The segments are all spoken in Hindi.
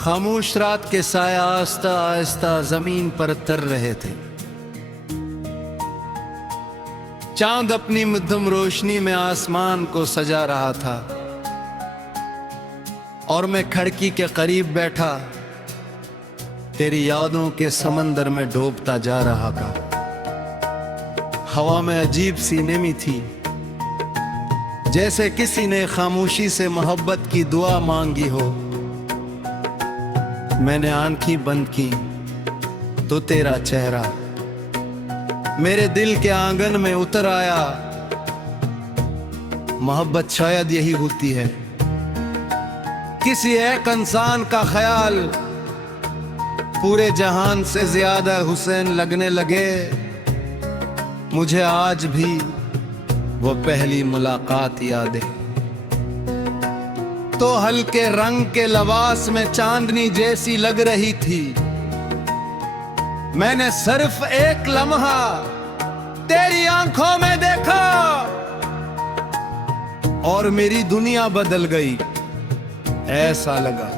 खामोश रात के साया आहिस्ता आहिस्ता जमीन पर तर रहे थे। चांद अपनी मध्यम रोशनी में आसमान को सजा रहा था और मैं खिड़की के करीब बैठा तेरी यादों के समंदर में डूबता जा रहा था। हवा में अजीब सी नमी थी, जैसे किसी ने खामोशी से मोहब्बत की दुआ मांगी हो। मैंने आंखें बंद की तो तेरा चेहरा मेरे दिल के आंगन में उतर आया। मोहब्बत शायद यही होती है, किसी एक इंसान का ख्याल पूरे जहान से ज्यादा हुसैन लगने लगे। मुझे आज भी वो पहली मुलाकात याद है, तो हल्के रंग के लिबास में चांदनी जैसी लग रही थी। मैंने सिर्फ एक लम्हा तेरी आंखों में देखा और मेरी दुनिया बदल गई। ऐसा लगा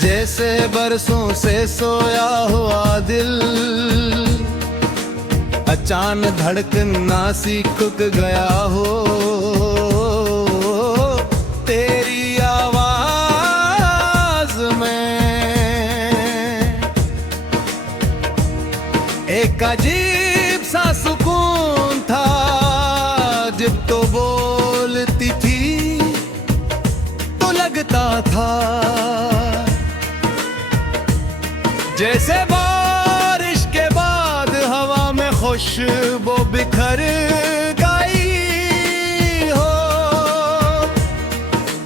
जैसे बरसों से सोया हुआ दिल अचानक धड़कना सी रुक गया हो। तेरी आवाज में एक अजीब सा सुकून था। जब तो बोलती थी तो लगता था जैसे बारिश के बाद हवा में खुशबू बिखर गई हो।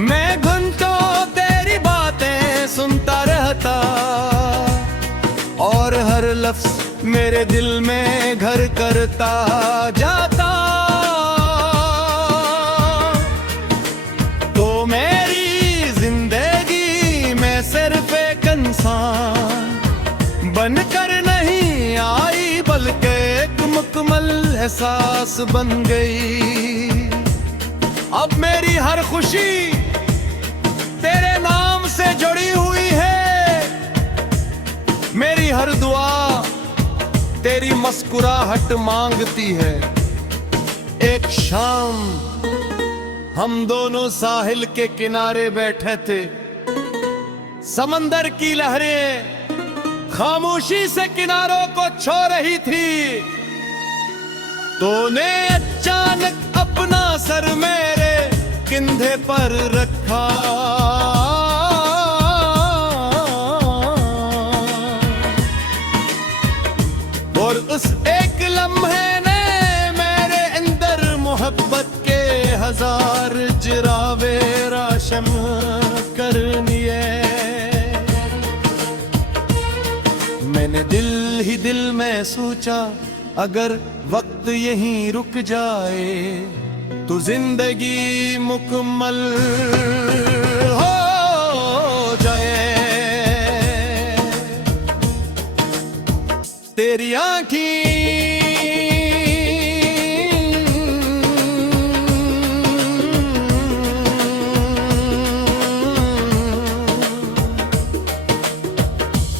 मैं घंटों तेरी बातें सुनता रहता और हर लफ्ज मेरे दिल में घर करता जाता। तो मेरी जिंदगी में सिर्फ एक इंसान बनकर नहीं आई, बल्कि एक मुकम्मल एहसास बन गई। अब मेरी हर खुशी तेरे नाम से जुड़ी हुई है, मेरी हर दुआ तेरी मुस्कुराहट मांगती है। एक शाम हम दोनों साहिल के किनारे बैठे थे, समंदर की लहरें खामोशी से किनारों को छू रही थी। तूने अचानक अपना सर मेरे कंधे पर रखा और उस एक लम्हे ने मेरे अंदर मोहब्बत के हजार जरावे रोशन कर दिए। मैंने दिल ही दिल में सोचा अगर वक्त यहीं रुक जाए तो जिंदगी मुकम्मल हो जाए। तेरी आँखें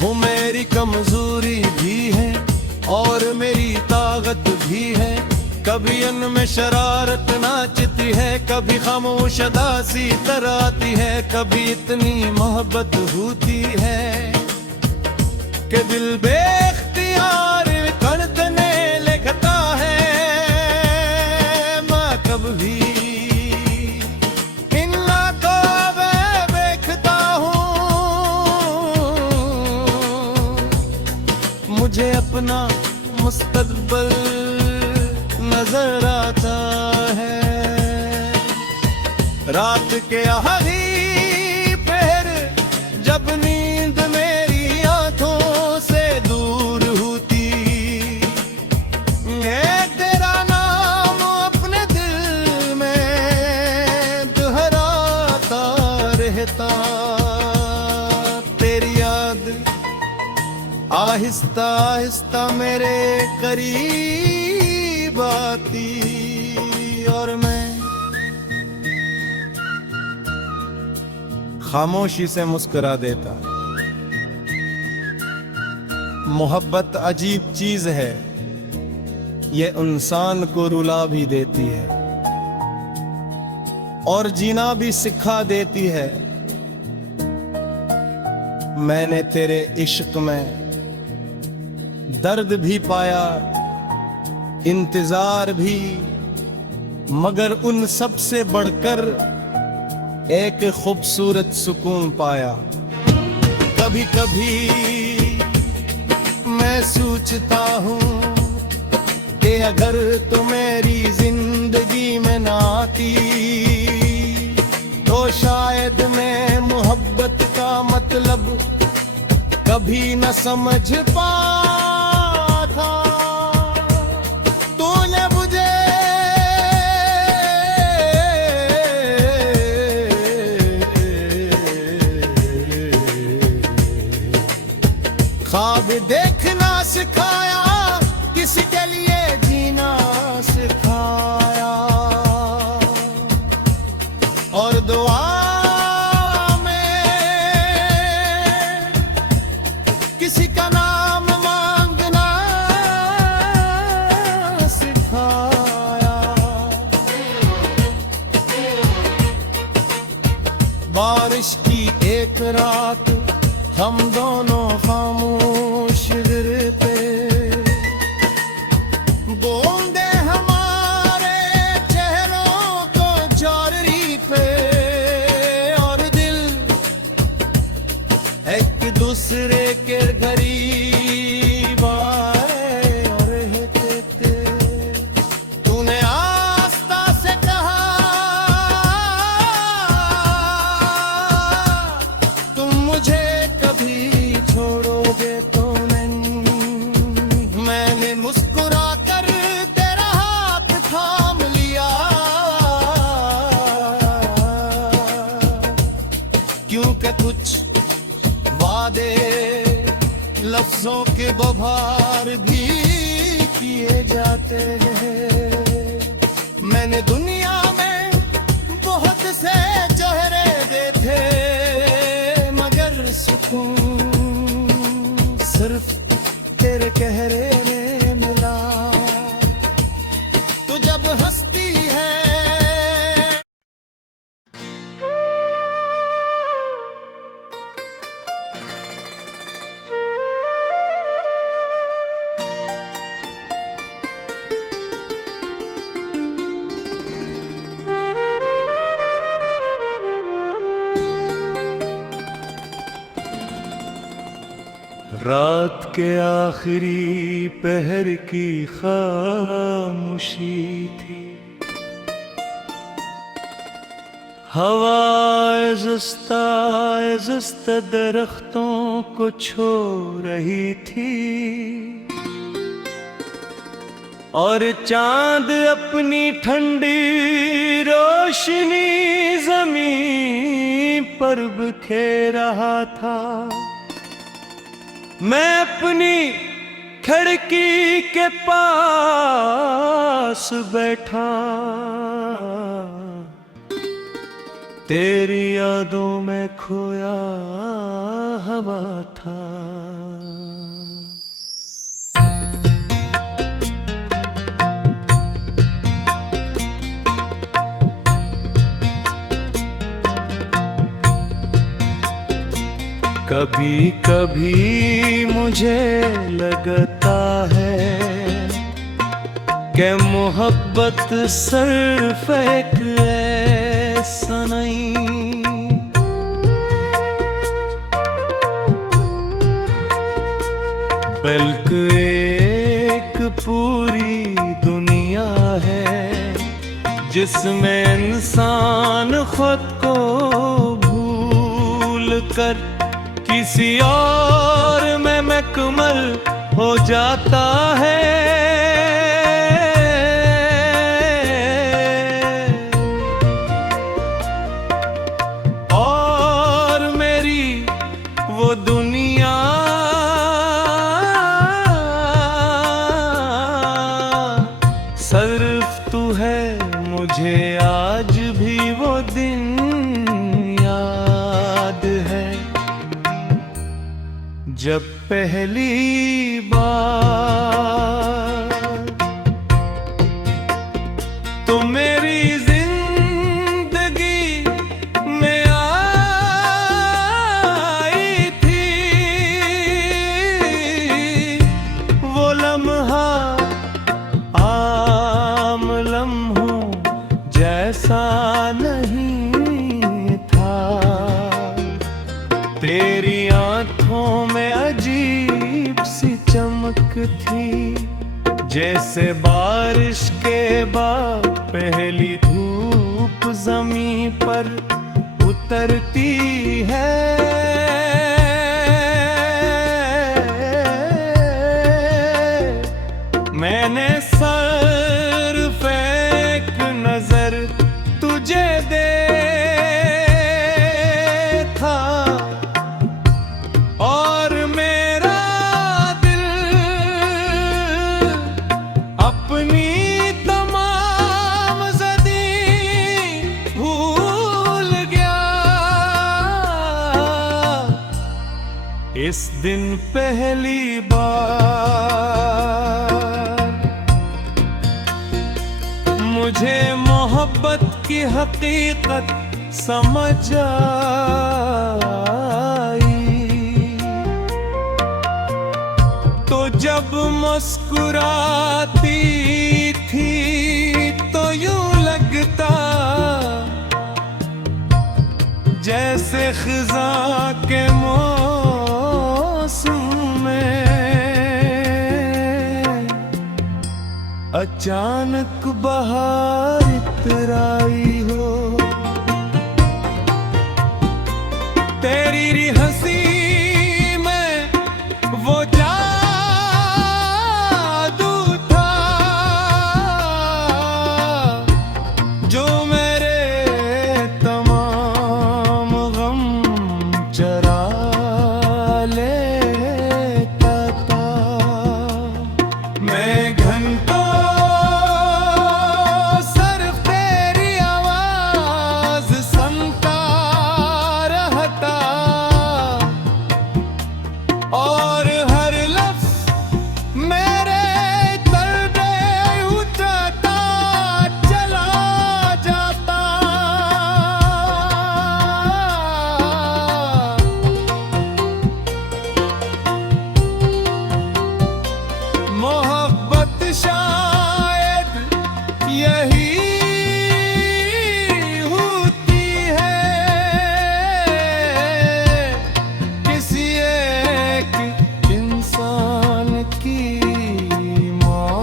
वो मेरी कमजोरी भी है और मेरी ताकत भी है। कभी उनमें शरारत नाचती है, कभी खामोश अदासी तराती है, कभी इतनी मोहब्बत होती है कि दिल बेख्तियार धड़कने लगता है। मैं कभी इन आंखों में देखता हूँ, मुझे अपना मुस्तकबिल नजर आता है। रात के आखिरी पहर जब नींद मेरी आंखों से दूर होती है, तेरा नाम अपने दिल में दोहराता रहता। तेरी याद आहिस्ता आहिस्ता मेरे करीब आती और मैं खामोशी से मुस्कुरा देता। मोहब्बत अजीब चीज है, ये इंसान को रुला भी देती है और जीना भी सिखा देती है। मैंने तेरे इश्क में दर्द भी पाया, इंतजार भी, मगर उन सब से बढ़कर एक खूबसूरत सुकून पाया। कभी कभी मैं सोचता हूँ कि अगर तो मेरी जिंदगी में ना आती तो शायद मैं मोहब्बत का मतलब कभी न समझ पाता। तूने मुझे ख्वाब देखना सिखाया, किसी के लिए जीना सिखाया, और दुआ किसी का नाम मांगना सिखाया। बारिश की एक रात हम दोनों खामोश गिरते, बूंदे हमारे चेहरों को जार रही पे, और दिल एक दूसरे के करीब आए और रहते थे। तूने आस्था से कहा तुम मुझे कभी छोड़ोगे तो नहीं। मैंने मुस्कुरा कर तेरा हाथ थाम लिया, क्योंकि कुछ वादे लफ्जों के बभार भी किए जाते हैं। मैंने दुनिया में बहुत से चेहरे देखे, मगर सुकून सिर्फ तेरे चेहरे में मिला। तो जब हंसती है रात के आखिरी पहर की खामोशी थी, हवा जस्त दरख्तों को छू रही थी, और चांद अपनी ठंडी रोशनी जमीन पर बिखेर रहा था। मैं अपनी खिड़की के पास बैठा, तेरी यादों में खोया हवा था। कभी कभी मुझे लगता है कि मोहब्बत सिर्फ एक ऐसा नहीं, बल्कि एक पूरी दुनिया है जिसमें इंसान खुद को भूल कर किसी और में मुकम्मल हो जाता है। और मेरी वो दुनिया सिर्फ तू है, मुझे आज भी वो दिन याद जब पहली बार तो मेरी जिंदगी में आई थी, वो लम्हा आम लम्हों जैसा नहीं था। तेरी आंखों में अजीब सी चमक थी, जैसे बारिश के बाद पहली धूप जमीन पर उतरती है। मैंने सर फेंक नजर तुझे देखा और मेरा दिल अपनी तमाम ज़दी भूल गया। इस दिन पहली बार मुझे मोहब्बत की हकीकत समझ आई। तो जब मुस्कुराती थी तो यूं लगता जैसे खिज़ां के मौसम में अचानक बहार इतराई हो। तेरी हंसी में वो जादू था जो मेरे तमाम गम चरा लेता था। मैं घंटों सिर्फ तेरी आवाज सुनता रहता और हर लफ्ज मेरे दर्द उठाता चला जाता। मोहब्बत शायद यही होती है, किसी एक इंसान की मौजूदगी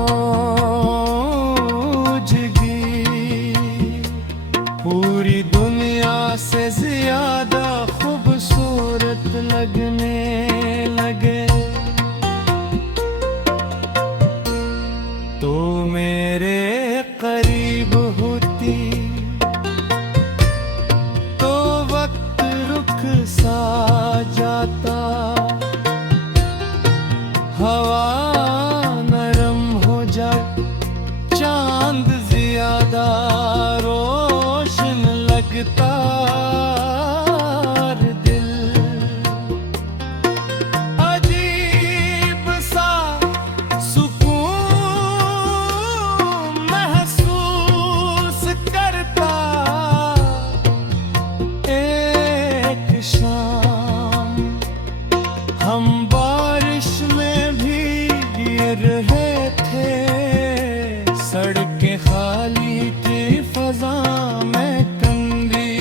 पूरी दुनिया से ज्यादा खूबसूरत लगने लगे। तो मेरे करीब होती तो वक्त रुक सा जाता, हवा नरम हो जाती, चांद ज्यादा रोशन लगता। दिल अजीब सा सुकून महसूस करता। एक शाम हम बारिश में भीग रहे थे, सड़कें खाली थी, फजा में कंदी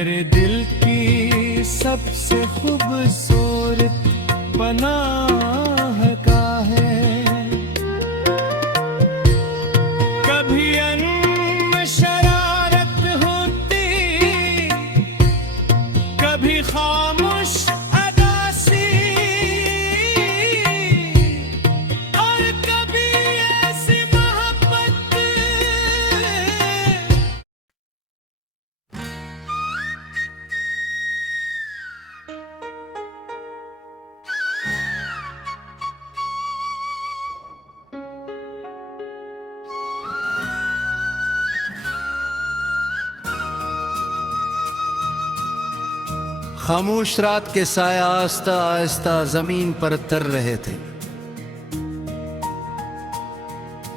मेरे दिल की सबसे खूबसूरत पनाह का है। कभी अनम शरारत होती, कभी खामोश अदासी, और कभी ऐसी मोहब्बत। खामोश रात के साया आस्ता आस्ता जमीन पर तर रहे थे।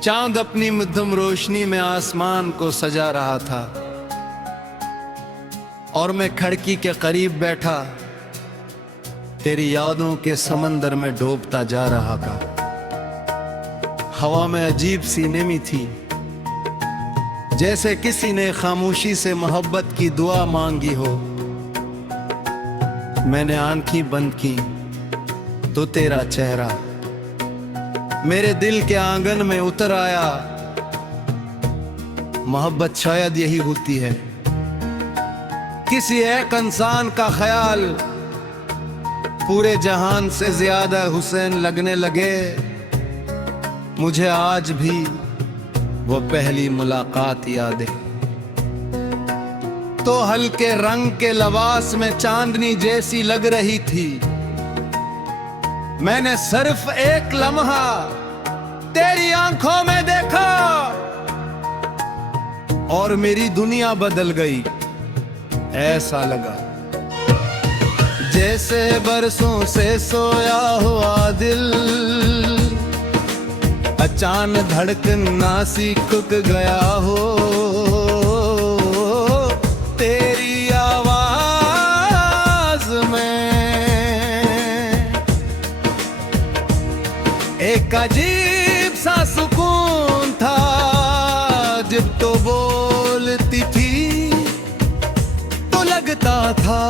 चांद अपनी मध्यम रोशनी में आसमान को सजा रहा था और मैं खिड़की के करीब बैठा तेरी यादों के समंदर में डूबता जा रहा था। हवा में अजीब सी नमी थी, जैसे किसी ने खामोशी से मोहब्बत की दुआ मांगी हो। मैंने आंखें बंद की तो तेरा चेहरा मेरे दिल के आंगन में उतर आया। मोहब्बत शायद यही होती है, किसी एक इंसान का ख्याल पूरे जहान से ज्यादा हुसैन लगने लगे। मुझे आज भी वो पहली मुलाकात याद है, तो हल्के रंग के लिबास में चांदनी जैसी लग रही थी। मैंने सिर्फ एक लम्हा तेरी आंखों में देखा और मेरी दुनिया बदल गई। ऐसा लगा जैसे बरसों से सोया हुआ दिल अचानक धड़कन ना सीख गया हो। तेरी आवाज में एक अजीब सा सुकून था। जब तो बोलती थी तो लगता था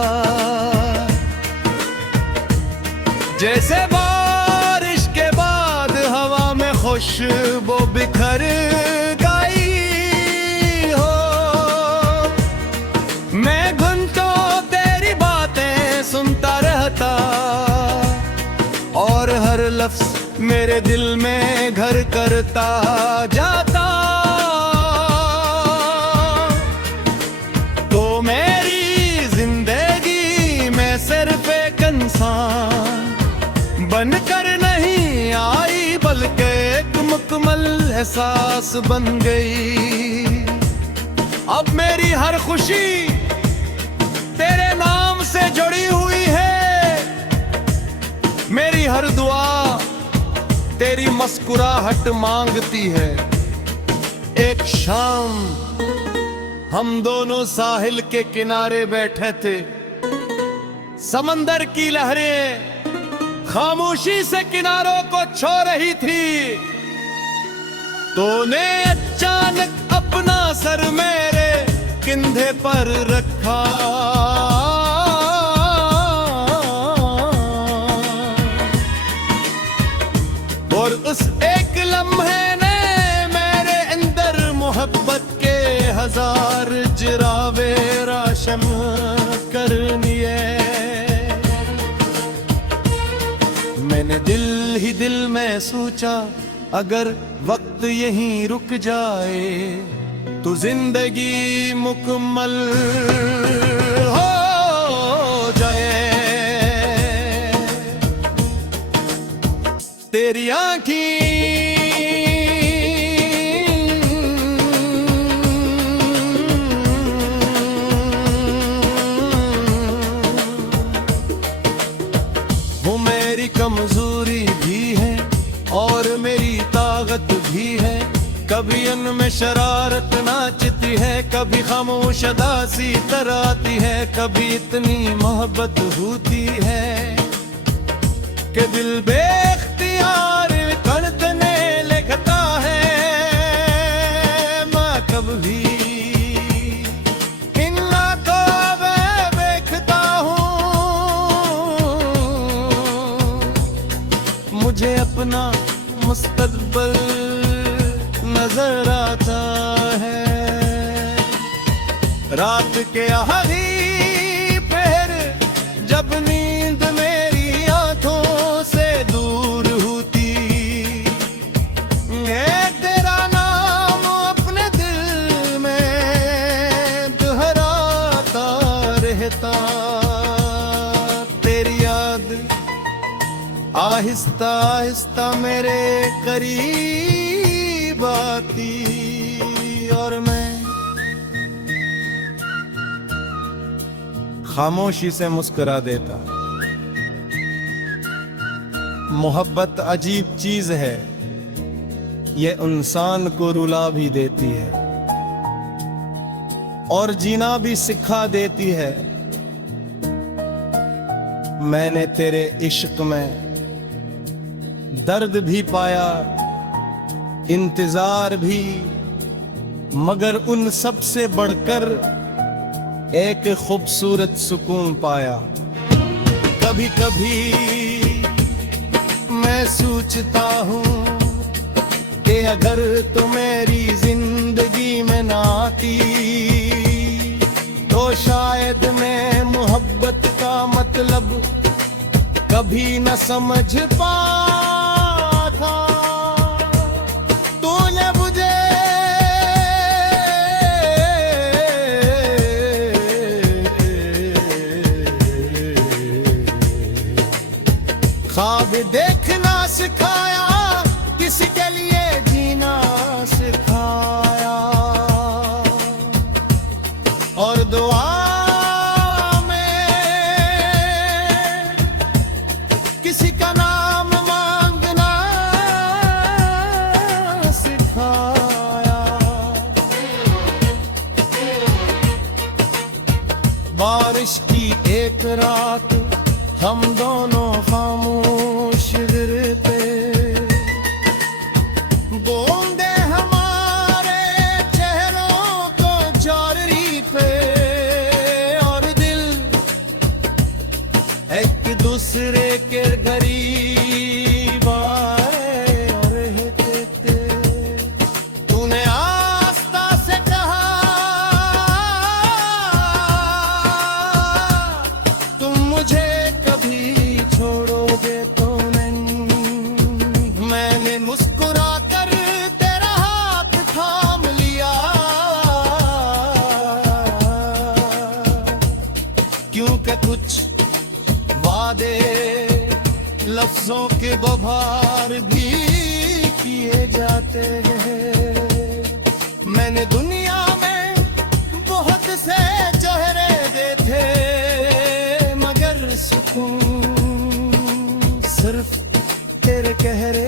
जैसे बारिश के बाद हवा में खुशबू बिखर गई हो। मैं घंटों तेरी बातें सुनता रहता और हर लफ्ज मेरे दिल में घर करता जाता। तो मेरी जिंदगी में सिर्फ एक इंसान बनकर नहीं आई, बल्कि एक मुकम्मल एहसास बन गई। अब मेरी हर खुशी तेरे नाम से जुड़ी हुई है, मेरी हर दुआ तेरी मुस्कुराहट मांगती है। एक शाम हम दोनों साहिल के किनारे बैठे थे, समंदर की लहरें खामोशी से किनारों को छू रही थी। तूने अचानक अपना सर मेरे कंधे पर रखा और उस एक लम्हे ने मेरे अंदर मोहब्बत के हजार जरावे रोशन कर लिए। मैंने दिल ही दिल में सोचा अगर वक्त यहीं रुक जाए तो जिंदगी मुकम्मल हो जाए। तेरी आँखें वो मेरी कमजोरी भी है और मेरी ताकत भी है। कभी उनमें शरारत नाचती है, कभी खामोश अदासी तराती है। कभी इतनी मोहब्बत होती है कि दिल बेख्तियार धड़कने लगता है। मैं कभी इन लाखों में मुस्तकबिल नजर आता है। रात के आखिरी पहर जब नींद मेरी आंखों से दूर होती, मैं तेरा नाम अपने दिल में दोहराता रहता। तेरी याद आहिस्ता आहिस्ता मेरे करीब आती और मैं खामोशी से मुस्कुरा देता। मोहब्बत अजीब चीज है, ये इंसान को रुला भी देती है और जीना भी सिखा देती है। मैंने तेरे इश्क में दर्द भी पाया, इंतजार भी, मगर उन सब से बढ़कर एक खूबसूरत सुकून पाया। कभी कभी मैं सोचता हूँ कि अगर तो मेरी जिंदगी में ना आती तो शायद मैं मोहब्बत का मतलब कभी न समझ पाता। तूने मुझे ख्वाब देखना सिखाया, किसी के लिए जीना सिखाया और दुआ में किसी का नाम मांगना सिखाया। बारिश की एक रात हम दोनों खामोश गिरते, बूंदे हमारे चेहरों को जारी पे और दिल एक दूसरे के करीब आए और रहते थे। तूने आस्था से कहा तुम मुझे कभी छोड़ोगे तो नहीं। मैंने मुस्कुरा कर तेरा हाथ थाम लिया, क्योंकि कुछ वादे लफ्जों के बभार भी किए जाते हैं। मैंने दुनिया में बहुत से चेहरे देखे, मगर सुकून सिर्फ तेरे कहरे